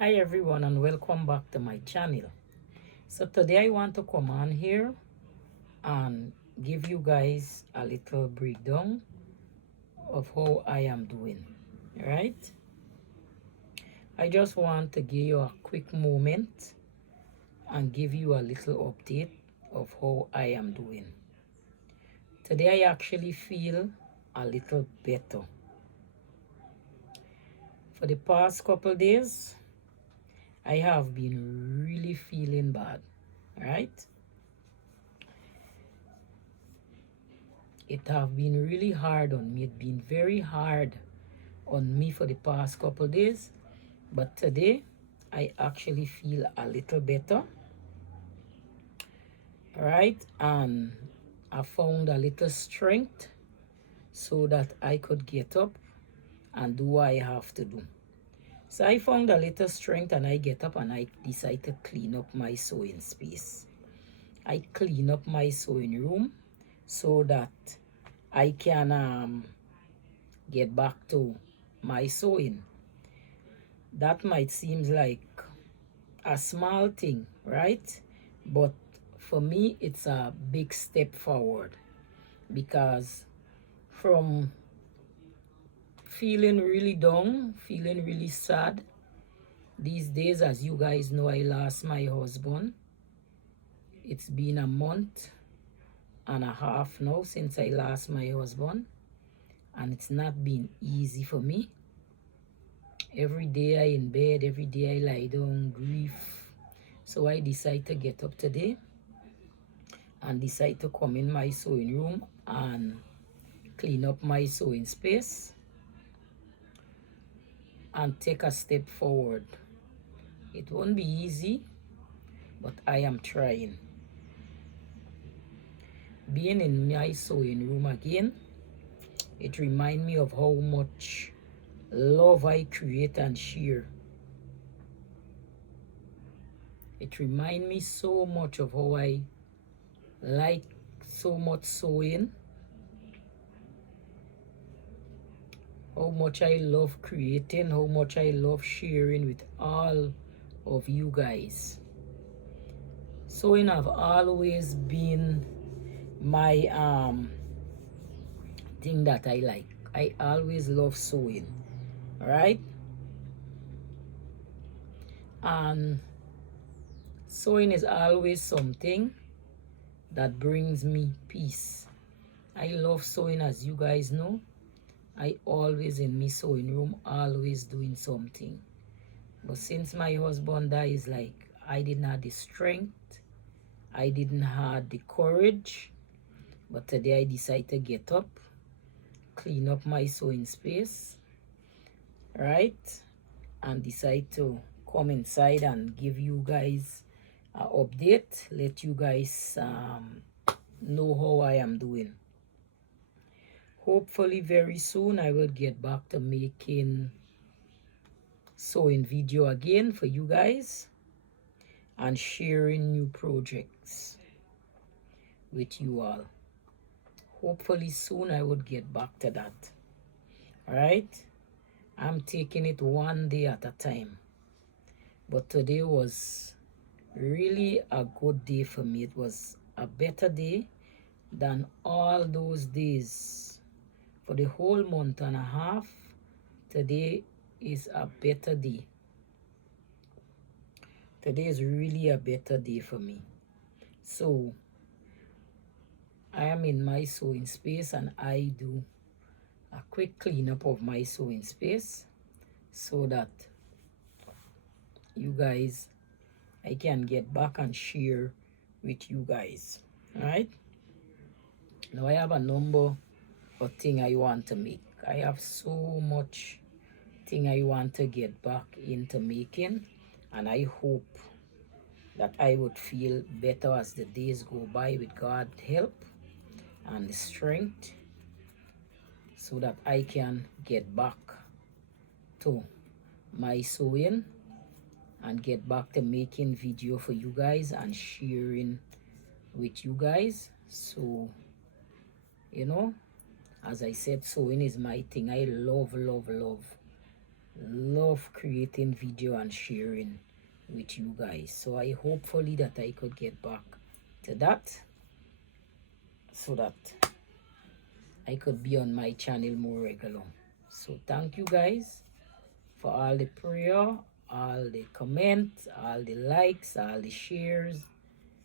Hi everyone and welcome back to my channel. So today I want to come on here and give you guys a little breakdown of how I am doing. Right? I just want to give you a quick moment and give you a little update of how I am doing. Today I actually feel a little better. For the past couple days, I have been really feeling bad. Right? It have been really hard on me. It been very hard on me for the past couple days, but today I actually feel a little better. Right? And I found a little strength so that I could get up and do what I have to do. So I found a little strength and I get up and I decide to clean up my sewing space. I clean up my sewing room so that I can get back to my sewing. That might seem like a small thing, right? But for me, it's a big step forward because from feeling really down, feeling really sad, these days, as you guys know, I lost my husband. It's been a month and a half now since I lost my husband, and it's not been easy for me. Every day I in bed, every day I lie down, grief. So I decide to get up today and decide to come in my sewing room and clean up my sewing space and take a step forward. It won't be easy, but I am trying. Being in my sewing room again, it reminds me of how much love I create and share. It reminds me so much of how I like so much sewing, how much I love creating, how much I love sharing with all of you guys. Sewing have always been my thing that I like. I always love sewing, right? And sewing is always something that brings me peace. I love sewing, as you guys know. I always in my sewing room, always doing something. But since my husband died, it's like I didn't have the strength, I didn't have the courage. But today I decided to get up, clean up my sewing space, right? And decide to come inside and give you guys an update, let you guys know how I am doing. Hopefully very soon I will get back to making sewing video again for you guys and sharing new projects with you all. Hopefully soon I would get back to that. All right? I'm taking it one day at a time. But today was really a good day for me. It was a better day than all those days. For the whole month and a half, today is a better day. Today is really a better day for me. So I am in my sewing space and I do a quick cleanup of my sewing space so that you guys, I can get back and share with you guys. All right? Now I have a number of things I want to make. I have so much thing I want to get back into making, and I hope that I would feel better as the days go by with God's help and the strength so that I can get back to my sewing and get back to making video for you guys and sharing with you guys. So you know, as I said, sewing is my thing. I love love creating video and sharing with you guys. So I hopefully that I could get back to that, so that I could be on my channel more regular. So thank you guys for all the prayer, all the comments, all the likes, all the shares.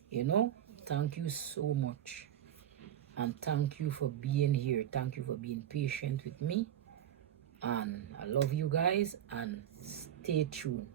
You know, thank you so much. And thank you for being here. Thank you for being patient with me. And I love you guys, and stay tuned.